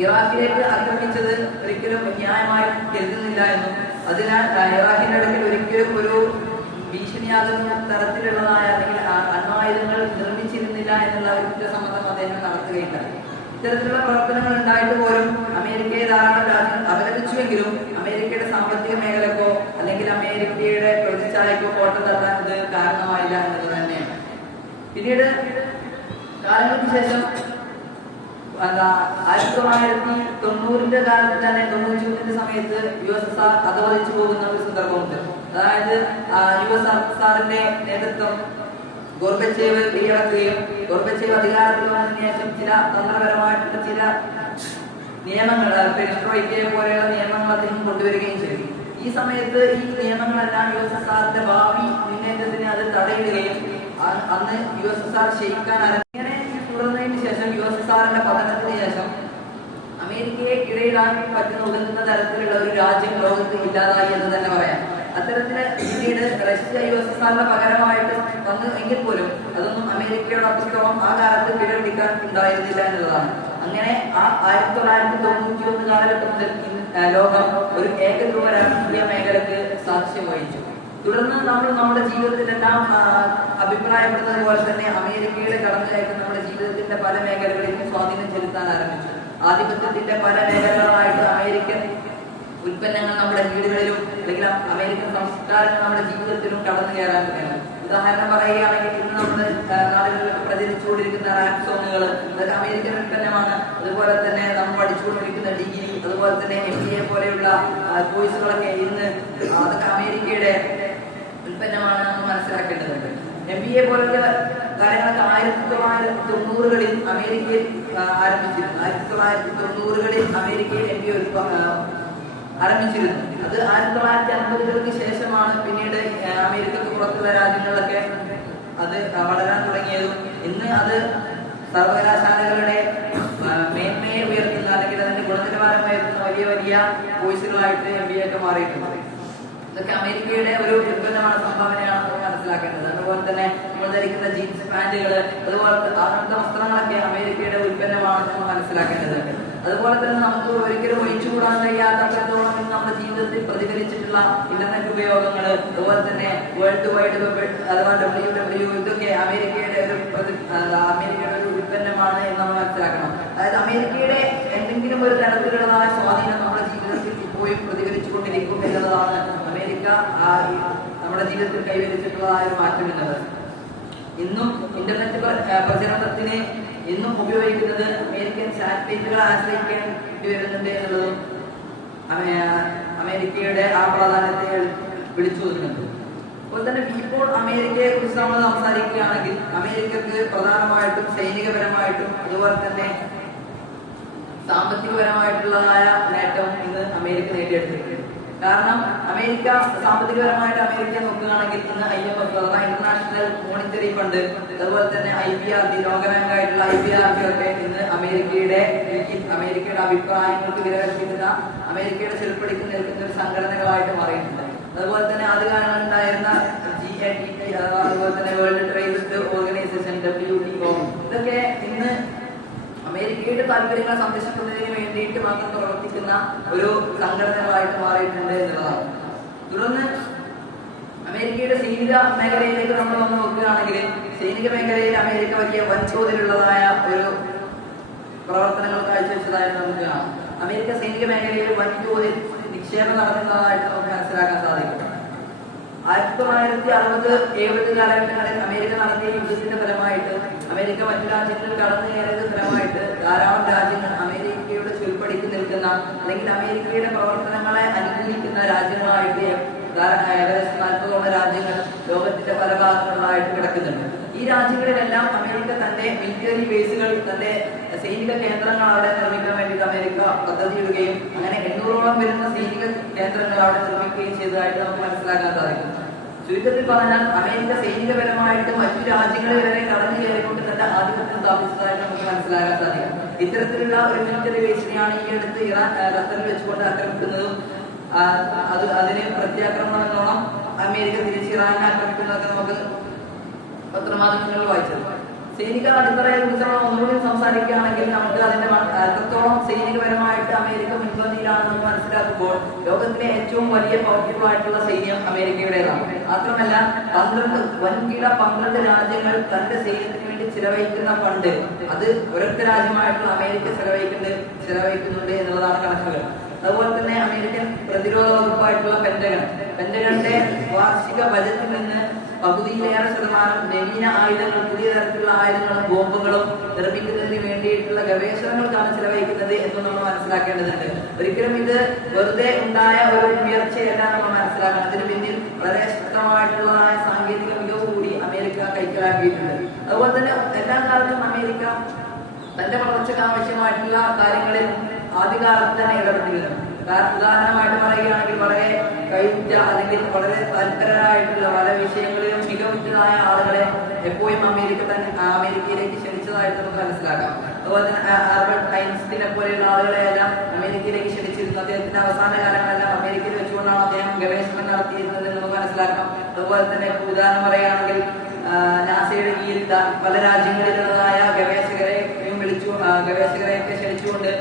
A: ഇറാഖിലേക്ക് ആക്രമിച്ചത് ഒരിക്കലും ന്യായമായി കരുതുന്നില്ല എന്നും അതിനാൽ ഇറാഖിന്റെ അടുക്കൽ ഒരിക്കലും ഒരു ഭീഷണിയാകുന്ന തരത്തിലുള്ളതായ അല്ലെങ്കിൽ അണ്വായുധങ്ങൾ നിർമ്മിച്ചിരുന്നില്ല എന്നുള്ള ഒരു കുറ്റസമ്മതം അദ്ദേഹം നടത്തുകയുണ്ടായി ഇത്തരത്തിലുള്ള പ്രവർത്തനങ്ങൾ ഉണ്ടായിട്ട് പോലും അമേരിക്കയെ ധാരാളം രാജ്യങ്ങൾ പിന്നീട് കാലങ്ങൾക്ക് ശേഷം എന്താ ആയിരത്തി തൊള്ളായിരത്തി തൊണ്ണൂറിന്റെ കാലത്ത് തന്നെ തൊണ്ണൂറ്റി മൂന്നിന്റെ സമയത്ത് യു എസ് എസ് ആർ കഥപതിച്ചു പോകുന്ന ഒരു സന്ദർഭമുണ്ട് അതായത് യു എസ് ആർ സാറിന്റെ നേതൃത്വം ഗോർബച്ചേവ് കീഴടക്കുകയും ഗോർബച്ചേവ് അധികാരത്തിൽ വന്നതിന് ശേഷം ചില തന്ത്രപരമായിട്ടുള്ള ചില നിയമങ്ങൾ പെരിസ്ട്രോയ്ക്കയെ പോലെയുള്ള നിയമങ്ങൾ അദ്ദേഹം കൊണ്ടുവരികയും ചെയ്തു ഈ സമയത്ത് ഈ നിയമങ്ങളെല്ലാം യു എസ് എസ് ആറിന്റെ ഭാവി മുന്നേറ്റത്തിന് അത് തടയിടുകയും അന്ന് യു എസ് എസ് ആർ ക്ഷയിക്കാൻ ഇങ്ങനെ തുടർന്നതിന് ശേഷം യു എസ് എസ് ആറിന്റെ പതനത്തിന് ശേഷം അമേരിക്കയെ കിടയിടാൻ പറ്റുന്ന ഉതകുന്ന തരത്തിലുള്ള ഒരു രാജ്യം ലോകത്ത് ഇല്ലാതായി എന്ന് തന്നെ പറയാം അത്തരത്തില് പിന്നീട് റഷ്യ യു എസ് എസ് ആറിന്റെ പകരമായിട്ട് വന്നു എങ്കിൽ പോലും അതൊന്നും അമേരിക്കയുടെ അത്രത്തോളം ആ കാലത്ത് കിടപിടിക്കാൻ ഉണ്ടായിരുന്നില്ല എന്നുള്ളതാണ് അങ്ങനെ ആ ആയിരത്തി തൊള്ളായിരത്തി തൊണ്ണൂറ്റി ഒന്ന് കാലഘട്ടം മുതൽ ലോകം ഒരു ഏകരൂപ രാഷ്ട്രീയ മേഖലക്ക് സാക്ഷ്യം വഹിച്ചു തുടർന്ന് നമ്മൾ നമ്മുടെ ജീവിതത്തിലെല്ലാം അഭിപ്രായപ്പെടുന്നത് പോലെ തന്നെ അമേരിക്കയുടെ കടന്നുകയറ്റം നമ്മുടെ ജീവിതത്തിന്റെ പല മേഖലകളിലും സ്വാധീനം ചെലുത്താൻ ആരംഭിച്ചു ആധിപത്യത്തിന്റെ പല മേഖലകളായിട്ട് അമേരിക്കൻ ഉൽപ്പന്നങ്ങൾ നമ്മുടെ വീടുകളിലും അല്ലെങ്കിൽ അമേരിക്കൻ സംസ്കാരങ്ങൾ നമ്മുടെ ജീവിതത്തിലും കടന്നു കയറാൻ കഴിയണം ഉദാഹരണം പറയുകയാണെങ്കിൽ ഇന്ന് നമ്മുടെ നാടുകളിലൊക്കെ പ്രചരിച്ചുകൊണ്ടിരിക്കുന്ന റാപ്പ് സോങ്ങുകൾ അതൊക്കെ അമേരിക്കൻ ഉൽപ്പന്നമാണ് അതുപോലെ തന്നെ നമ്മൾ പഠിച്ചുകൊണ്ടിരിക്കുന്ന ഡിഗ്രി അതുപോലെ തന്നെ എം ബി എ പോലെയുള്ള കോഴ്സുകളൊക്കെ ഇന്ന് അതൊക്കെ അമേരിക്കയുടെ ഉൽപ്പന്നമാണെന്ന് മനസ്സിലാക്കേണ്ടതുണ്ട് എം ബി എ പോലത്തെ കാര്യങ്ങളൊക്കെ ആയിരത്തി തൊള്ളായിരത്തി തൊണ്ണൂറുകളിൽ അമേരിക്കയിൽ ആരംഭിച്ചിരുന്നു ആയിരത്തി തൊള്ളായിരത്തി തൊണ്ണൂറുകളിൽ അമേരിക്കയിൽ എം ബി എ ആരംഭിച്ചിരുന്നു അത് ആയിരത്തി തൊള്ളായിരത്തി അമ്പതുകൾക്ക് ശേഷമാണ് പിന്നീട് അമേരിക്കക്ക് പുറത്തുള്ള രാജ്യങ്ങളിലൊക്കെ അത് വളരാൻ തുടങ്ങിയതും ഇന്ന് അത് സർവകലാശാലകളുടെ മേന്മയെ ഉയർത്തുന്ന അല്ലെങ്കിൽ അതിന്റെ ഗുണനിലവാരം ഉയർത്തുന്ന വലിയ വലിയ കോഴ്സുകളായിട്ട് എം ബി എ ഒക്കെ മാറിയിട്ടുണ്ട് ഇതൊക്കെ അമേരിക്കയുടെ ഒരു ഉൽപ്പന്നമാണ് സംഭാവനയാണ് നമ്മൾ മനസ്സിലാക്കേണ്ടത് അതുപോലെ തന്നെ നമ്മൾ ധരിക്കുന്ന ജീൻസ് പാന്റുകൾ അതുപോലെ അങ്ങനത്തെ വസ്ത്രങ്ങളൊക്കെ അമേരിക്കയുടെ ഉൽപ്പന്നമാണ് നമ്മൾ മനസ്സിലാക്കേണ്ടത് അതുപോലെ തന്നെ നമുക്ക് ഒരിക്കലും ഒഴിച്ചുകൂടാൻ കഴിയാത്ത അത്രത്തോളം നമ്മുടെ ജീവിതത്തിൽ പ്രതിഫലിച്ചിട്ടുള്ള ഇന്റർനെറ്റ് ഉപയോഗങ്ങൾ അതുപോലെ തന്നെ വേൾഡ് വൈഡ് വെബ് അഥവാ ഡബ്ല്യു ഡബ്ല്യു e ഇതൊക്കെ അമേരിക്കയുടെ ഒരു അമേരിക്കയുടെ ഒരു ഉൽപ്പന്നമാണ് എന്ന് നമ്മൾ മനസ്സിലാക്കണം അതായത് അമേരിക്കയുടെ എന്തെങ്കിലും ഒരു തരത്തിലുള്ളതായ സ്വാധീനം നമ്മുടെ ജീവിതത്തിൽ ഇപ്പോഴും പ്രതിഫലിച്ചുകൊണ്ടിരിക്കും ആ നമ്മുടെ ജീവിതത്തിൽ കൈവരിച്ചിട്ടുള്ളതായ മാറ്റം എന്നത് ഇന്നും ഇന്റർനെറ്റ് പ്രചരണത്തിന് ഇന്നും ഉപയോഗിക്കുന്നത് അമേരിക്കൻ സാറ്റലൈറ്റുകളെ ആശ്രയിക്കേണ്ടി വരുന്നുണ്ട് എന്നുള്ളതും അമേരിക്കയുടെ ആ പ്രാധാന്യത്തെ വിളിച്ചു വരുന്നുണ്ട് അതുപോലെ തന്നെ ഇപ്പോൾ അമേരിക്കയെ കുറിച്ച് നമ്മൾ സംസാരിക്കുകയാണെങ്കിൽ അമേരിക്കക്ക് പ്രധാനമായിട്ടും സൈനികപരമായിട്ടും അതുപോലെ തന്നെ സാമ്പത്തികപരമായിട്ടുള്ളതായ നേട്ടം ഇന്ന് അമേരിക്ക നേടിയെടുത്തിട്ടുണ്ട് കാരണം അമേരിക്ക സാമ്പത്തികപരമായിട്ട് അമേരിക്ക നോക്കുകയാണെങ്കിൽ ഇന്ന് ഐ എം എഫ് അഥവാ ഇന്റർനാഷണൽ മോണിറ്ററി ഫണ്ട് അതുപോലെ തന്നെ ഐ പി ആർ ഡി ലോകബാങ്കായിട്ടുള്ള ഐ പി ആർ ഡി ഒക്കെ ഇന്ന് അമേരിക്കയുടെ അമേരിക്കയുടെ അഭിപ്രായങ്ങൾക്ക് വിലകൽപ്പിക്കുന്ന അമേരിക്കയുടെ ചെറുപ്പടിക്ക് നിൽക്കുന്ന ഒരു സംഘടനകളായിട്ട് മാറിയിട്ടുണ്ട് അതുപോലെ തന്നെ ആദ്യ കാരണം ഉണ്ടായിരുന്ന ജി എ ടി അതുപോലെ തന്നെ world trade organisation W D O ഇതൊക്കെ ഇന്ന് അമേരിക്കയുടെ താല്പര്യങ്ങൾ സംരക്ഷിക്കുന്നതിന് വേണ്ടിയിട്ട് മാത്രം പ്രവർത്തിക്കുന്ന ഒരു സംഘടനകളായിട്ട് മാറിയിട്ടുണ്ട് എന്നുള്ളതാണ് തുടർന്ന് അമേരിക്കയുടെ സൈനിക മേഖലയിലേക്ക് നമ്മൾ വന്ന് നോക്കുകയാണെങ്കിൽ സൈനിക മേഖലയിൽ അമേരിക്ക വലിയ വൻതോതിലുള്ളതായ ഒരു പ്രവർത്തനങ്ങൾ കാഴ്ചവെച്ചതായിട്ട് നമുക്ക് കാണാം അമേരിക്ക സൈനിക മേഖലയിൽ വൻതോതിൽ നിക്ഷേപം നടത്തുന്നതായിട്ട് നമുക്ക് മനസ്സിലാക്കാൻ സാധിക്കും ആയിരത്തി തൊള്ളായിരത്തി അറുപത് എഴുപത് കാലഘട്ടങ്ങളിൽ അമേരിക്ക നടത്തിയ യുദ്ധത്തിന്റെ ഫലമായിട്ട് അമേരിക്ക മറ്റു രാജ്യങ്ങളിൽ കടന്നു കയറിയത് ഫലമായിട്ട് ധാരാളം രാജ്യങ്ങൾ അമേരിക്കയുടെ ചുരുപ്പടിക്ക് നിൽക്കുന്ന അല്ലെങ്കിൽ അമേരിക്കയുടെ പ്രവർത്തനങ്ങളെ അനുകൂലിക്കുന്ന രാജ്യങ്ങളായിട്ട് ഏകദേശം നാൽപ്പതോളം രാജ്യങ്ങൾ ലോകത്തിന്റെ പല ഭാഗങ്ങളിലായിട്ട് കിടക്കുന്നുണ്ട് ഈ രാജ്യങ്ങളിലെല്ലാം അമേരിക്ക തന്റെ മിലിറ്ററി ബേസുകൾ തന്റെ സൈനിക കേന്ദ്രങ്ങൾ അവിടെ നിർമ്മിക്കാൻ വേണ്ടിയിട്ട് അമേരിക്ക പദ്ധതിയിടുകയും അങ്ങനെ എണ്ണൂറോളം വരുന്ന സൈനിക കേന്ദ്രങ്ങൾ അവിടെ നിർമ്മിക്കുകയും ചെയ്തതായിട്ട് നമുക്ക് മനസ്സിലാക്കാൻ സാധിക്കും ചുരുക്കത്തിൽ പറഞ്ഞാൽ അമേരിക്ക സൈനികപരമായിട്ട് മറ്റു രാജ്യങ്ങളിൽ വരെ കടന്നു കയറിക്കൊണ്ട് തന്റെ ആധിപത്യം സ്ഥാപിച്ചതായിട്ട് നമുക്ക് മനസ്സിലാക്കാൻ സാധിക്കും ഇത്തരത്തിലുള്ള ഒരു മിലിറ്ററി ബേസിനെയാണ് ഈ അടുത്ത് ഇറാൻ ഖത്തറിൽ വെച്ചുകൊണ്ട് ആക്രമിക്കുന്നതും അത് അതിന് പ്രത്യാക്രമണം എന്നോണം അമേരിക്ക തിരിച്ച് ഇറാനെ ആക്രമിക്കുന്നതൊക്കെ നമുക്ക് പത്രമാധ്യമങ്ങളിൽ വായിച്ചത് സൈനിക അടിത്തറയെ കുറിച്ചാണ് ഒന്നുകൂടി സംസാരിക്കുകയാണെങ്കിൽ നമുക്ക് അതിന്റെ എത്രത്തോളം സൈനികപരമായിട്ട് അമേരിക്ക മുൻപന്തിയിലാണെന്ന് മനസ്സിലാക്കുമ്പോൾ ലോകത്തിലെ ഏറ്റവും വലിയ പവർഫുൾ സൈന്യം അമേരിക്കയുടേതാണ് മാത്രമല്ല പന്ത്രണ്ട് വൻകിട പന്ത്രണ്ട് രാജ്യങ്ങൾ തന്റെ സൈന്യത്തിന് വേണ്ടി ചിലവഴിക്കുന്ന ഫണ്ട് അത് ഒരൊറ്റ രാജ്യമായിട്ടുള്ള അമേരിക്ക ചിലവഴിക്കുന്നത് ചിലവഴിക്കുന്നുണ്ട് എന്നുള്ളതാണ് കണക്കുകൾ അതുപോലെ തന്നെ അമേരിക്കൻ പ്രതിരോധ വകുപ്പായിട്ടുള്ള പെന്റഗൺ പെന്റഗണിന്റെ വാർഷിക ബജറ്റിൽ നിന്ന് പകുതിയിലേറെ ശതമാനം നവീന ആയുധങ്ങൾ പുതിയ തരത്തിലുള്ള ആയുധങ്ങളും ബോംബുകളും നിർമ്മിക്കുന്നതിന് വേണ്ടിയിട്ടുള്ള ഗവേഷണങ്ങൾക്കാണ് ചെലവഴിക്കുന്നത് എന്ന് നമ്മൾ മനസ്സിലാക്കേണ്ടതുണ്ട് ഒരിക്കലും ഇത് വെറുതെ ഉണ്ടായ ഒരു ഉയർച്ചയല്ല നമ്മൾ മനസ്സിലാക്കണം അതിന് പിന്നിൽ വളരെ ശക്തമായിട്ടുള്ളതായ സാങ്കേതിക മികവ് കൂടി അമേരിക്ക കൈക്കലാക്കിയിട്ടുണ്ട് അതുപോലെ തന്നെ എല്ലാ കാലത്തും അമേരിക്ക തന്റെ വളർച്ചയ്ക്ക് ആവശ്യമായിട്ടുള്ള കാര്യങ്ങളിൽ ആദ്യകാലത്ത് തന്നെ ഇടപെട്ടിരുന്നു ഉദാഹരണമായിട്ട് പറയുകയാണെങ്കിൽ വളരെ കഴിഞ്ഞ അല്ലെങ്കിൽ വളരെ തൽപരരായിട്ടുള്ള പല വിഷയങ്ങളിലും മികവുറ്റതായ ആളുകളെ എപ്പോഴും അമേരിക്ക തന്നെ അമേരിക്കയിലേക്ക് ക്ഷണിച്ചതായിട്ട് നമുക്ക് മനസ്സിലാക്കാം അതുപോലെ തന്നെ ആൽബർട്ട് ഐൻസ്റ്റിനെ പോലെയുള്ള ആളുകളെ അമേരിക്കയിലേക്ക് ക്ഷണിച്ചിരുന്നു അദ്ദേഹത്തിന്റെ അവസാന കാലങ്ങളെല്ലാം അമേരിക്കയിൽ വെച്ചുകൊണ്ടാണ് അദ്ദേഹം ഗവേഷണം നടത്തിയിരുന്നത് എന്ന് നമുക്ക് മനസ്സിലാക്കാം അതുപോലെ തന്നെ ഉദാഹരണം പറയുകയാണെങ്കിൽ നാസയുടെ ഈ പല രാജ്യങ്ങളിലുള്ളതായ ഗവേഷകരെയും വിളിച്ചു ഗവേഷകരെയൊക്കെ ക്ഷണിച്ചുകൊണ്ട്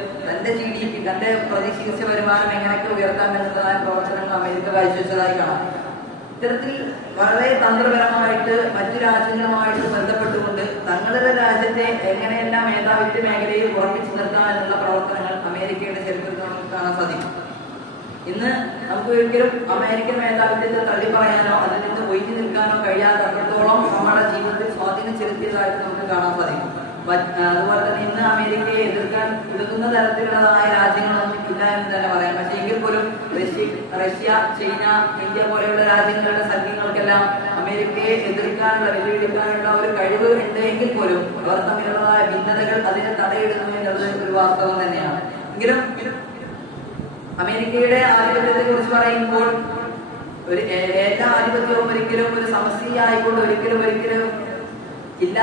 A: അദ്ദേഹത്തിന്റെ ജി ഡി പി തന്റെ പ്രതിശീർഷ വരുമാനം എങ്ങനെയൊക്കെ ഉയർത്താം എന്നുള്ളതായ പ്രവർത്തനങ്ങൾ അമേരിക്ക കാഴ്ചവെച്ചതായി കാണാം ഇത്തരത്തിൽ വളരെ തന്ത്രപരമായിട്ട് മറ്റു രാജ്യങ്ങളുമായിട്ട് ബന്ധപ്പെട്ടുകൊണ്ട് തങ്ങളുടെ രാജ്യത്തെ എങ്ങനെയെല്ലാം മേധാവിത്വ മേഖലയിൽ ഉറപ്പിച്ചു നിർത്താം എന്നുള്ള പ്രവർത്തനങ്ങൾ അമേരിക്കയുടെ ചരിത്രത്തിൽ നമുക്ക് കാണാൻ സാധിക്കും ഇന്ന് നമുക്ക് ഒരിക്കലും അമേരിക്കൻ മേധാവിത്വത്തെ തള്ളി പറയാനോ അതിൽ നിന്ന് ഒഴിഞ്ഞു നിൽക്കാനോ കഴിയാത്തത്രത്തോളം നമ്മുടെ ജീവിതത്തിൽ സ്വാധീനം ചെലുത്തിയതായിട്ട് നമുക്ക് കാണാൻ സാധിക്കും അതുപോലെ തന്നെ ഇന്ന് അമേരിക്കയെ എതിർക്കാൻ എടുക്കുന്ന തരത്തിലുള്ളതായ രാജ്യങ്ങളൊന്നും ഇല്ല എന്ന് തന്നെ പറയാം പക്ഷെ എങ്കിൽ പോലും റഷ്യ റഷ്യ ചൈന ഇന്ത്യ പോലെയുള്ള രാജ്യങ്ങളുടെ സഖ്യങ്ങൾക്കെല്ലാം അമേരിക്കയെ എതിർക്കാനുള്ള വെല്ലുവിളിക്കാനുള്ള ഒരു കഴിവ് ഉണ്ടെങ്കിൽ പോലും അവർ തമ്മിലുള്ളതായ ഭിന്നതകൾ അതിനെ തടയിടുന്നു എന്നുള്ളത് ഒരു വാസ്തവം തന്നെയാണ് എങ്കിലും അമേരിക്കയുടെ ആധിപത്യത്തെ കുറിച്ച് പറയുമ്പോൾ ഒരു ഏക ആധിപത്യവും ഒരിക്കലും ഒരു ആയിക്കൊണ്ട് ഒരിക്കലും ഒരിക്കലും ഇല്ല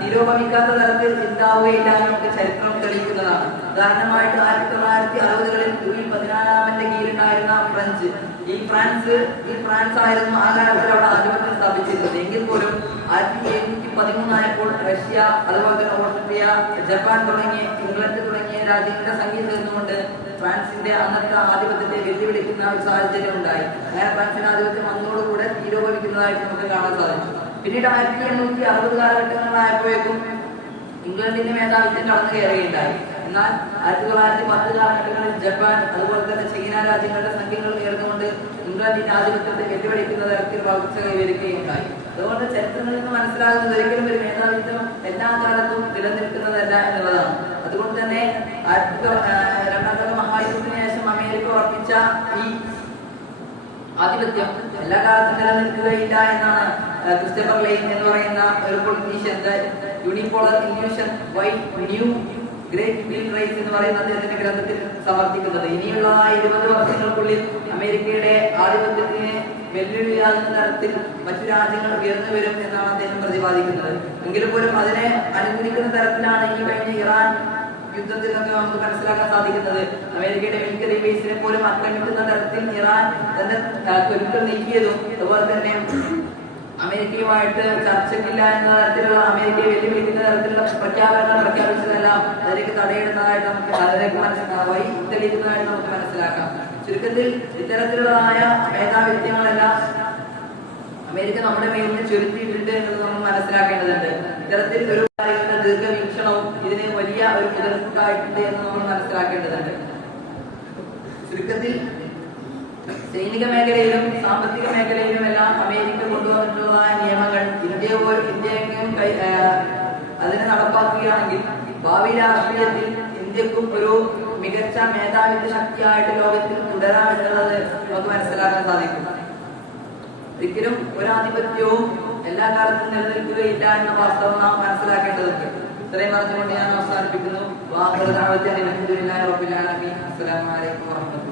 A: തിരോഗമിക്കാത്ത തരത്തിൽ ഉണ്ടാവുകയില്ല എന്നൊക്കെ ചരിത്രം തെളിയിക്കുന്നതാണ് ഉദാഹരണമായിട്ട് ആയിരത്തി തൊള്ളായിരത്തി അറുപതുകളിൽ ലൂയി പതിനാലാമന്റെ കീഴിലുണ്ടായിരുന്ന ഫ്രഞ്ച് ഈ ഫ്രാൻസ് ഈ ഫ്രാൻസ് ആയിരുന്നു ആ കാലത്തിൽ അവിടെ ആധിപത്യം സ്ഥാപിച്ചിരുന്നത് എങ്കിൽ പോലും ആയിരത്തി എഴുന്നൂറ്റി പതിമൂന്നായപ്പോൾ റഷ്യ അതുപോലെ തന്നെ ഓസ്ട്രേലിയ ജപ്പാൻ തുടങ്ങിയ ഇംഗ്ലണ്ട് തുടങ്ങിയ രാജ്യങ്ങളുടെ സംഖ്യ ചേർന്നുകൊണ്ട് ഫ്രാൻസിന്റെ അന്നത്തെ ആധിപത്യത്തെ വെല്ലുവിളിക്കുന്ന ഒരു സാഹചര്യം ഉണ്ടായി അങ്ങനെ ഫ്രാൻസിന്റെ ആധിപത്യം അന്നോടുകൂടെ തീരോഗമിക്കുന്നതായിട്ട് നമുക്ക് കാണാൻ സാധിച്ചു പിന്നീട് ആയിരത്തി എണ്ണൂറ്റി അറുപത് കാലഘട്ടങ്ങളിലായപ്പോഴേക്കും ഇംഗ്ലണ്ടിന്റെ മേധാവിത്വം കടന്നു കയറിയുണ്ടായി എന്നാൽ ആയിരത്തി തൊള്ളായിരത്തി പത്ത് കാലഘട്ടങ്ങളിൽ ജപ്പാൻ അതുപോലെ തന്നെ ചൈന രാജ്യങ്ങളുടെ സംഖ്യങ്ങൾ നേർന്നുകൊണ്ട് ഇംഗ്ലണ്ടിന്റെ ആധിപത്യത്തെ വെല്ലുവിളിക്കുന്ന തരത്തിൽ വളർച്ച കൈവരിക്കുകയുണ്ടായി അതുകൊണ്ട് ചരിത്രങ്ങളിൽ നിന്ന് മനസ്സിലാകുന്നത് ഒരിക്കലും ഒരു മേധാവിത്വം എല്ലാ കാലത്തും നിലനിൽക്കുന്നതല്ല എന്നുള്ളതാണ് അതുകൊണ്ട് തന്നെ രണ്ടാം തല മഹായുദ്ധത്തിന് ശേഷം അമേരിക്ക ഉറപ്പിച്ച ഈ ആധിപത്യം എല്ലാ കാലത്തും നിലനിൽക്കുകയില്ല എന്നാണ് ക്രിസ്റ്റഫർ ലൈൻ എന്ന് പറയുന്ന ഒരു പൊളിറ്റീഷ്യന്റെ unipolar inclusion why new great bill rise എന്ന് പറയുന്ന അദ്ദേഹത്തിന്റെ ഗ്രന്ഥത്തിൽ സമർപ്പിക്കുന്നത് ഇനിയുള്ള ഇരുപത് വർഷങ്ങൾക്കുള്ളിൽ അമേരിക്കയുടെ ആധിപത്യത്തിന് വെല്ലുവിളിയാകുന്ന തരത്തിൽ മറ്റു രാജ്യങ്ങൾ ഉയർന്നു വരും എന്നാണ് അദ്ദേഹം പ്രതിപാദിക്കുന്നത് എങ്കിലും പോലും അതിനെ അനുകൂലിക്കുന്ന തരത്തിലാണ് ഈ കഴിഞ്ഞ ഇറാൻ യുദ്ധത്തിൽ നിന്ന് നമുക്ക് മനസ്സിലാക്കാൻ സാധിക്കുന്നത് അമേരിക്കയുടെ മിലിറ്ററി ബേസിനെ പോലും ആക്രമിക്കുന്ന തരത്തിൽ ഇറാൻ തന്നെ നീക്കിയതും അതുപോലെ തന്നെ അമേരിക്കയുമായിട്ട് ചർച്ചയ്ക്കില്ല എന്ന തരത്തിലുള്ള അമേരിക്കയെ വെല്ലുവിളിക്കുന്ന തരത്തിലുള്ള പ്രഖ്യാപനങ്ങൾ പ്രഖ്യാപിച്ചതെല്ലാം അതിലേക്ക് തടയിടുന്നതായിട്ട് നമുക്ക് പലരേക്ക് മനസ്സിലാവായി തെളിയിക്കുന്നതായിട്ട് നമുക്ക് മനസ്സിലാക്കാം ചുരുക്കത്തിൽ ഇത്തരത്തിലുള്ളതായ മേധാവിത്യങ്ങളെല്ലാം അമേരിക്ക നമ്മുടെ മേലിൽ ചുരുത്തിയിട്ടുണ്ട് എന്നത് നമ്മൾ മനസ്സിലാക്കേണ്ടതുണ്ട് ഇത്തരത്തിൽ ഒരു കാര്യങ്ങളുടെ ദീർഘവീക്ഷണവും ഇതിന് വലിയ ഒരു എതിർപ്പായിട്ടുണ്ട് എന്ന് നമ്മൾ മനസ്സിലാക്കേണ്ടതുണ്ട് ചുരുക്കത്തിൽ സൈനിക മേഖലയിലും സാമ്പത്തിക മേഖലയിലും എല്ലാം അമേരിക്ക കൊണ്ടുവന്നിട്ടുള്ളതായ നിയമങ്ങൾ ഇന്ത്യ ഇന്ത്യയെങ്കിലും അതിനെ നടപ്പാക്കുകയാണെങ്കിൽ ഭാവി രാഷ്ട്രീയത്തിൽ ഇന്ത്യക്കും ഒരു മികച്ച മേധാവിത്വ ശക്തിയായിട്ട് ലോകത്തിൽ തുടരാമെന്നുള്ളത് നമുക്ക് മനസ്സിലാക്കാൻ സാധിക്കും ഒരിക്കലും ഒരാധിപത്യവും എല്ലാ കാലത്തും നിലനിൽക്കുകയില്ല എന്ന വാസ്തവം നാം മനസ്സിലാക്കേണ്ടതുണ്ട് ഇത്രയും പറഞ്ഞുകൊണ്ട് ഞാൻ അവസാനിപ്പിക്കുന്നു വാഹന അലഹദില്ലാ അസ്സലാമലൈക്കും വാഹമത്തുള്ള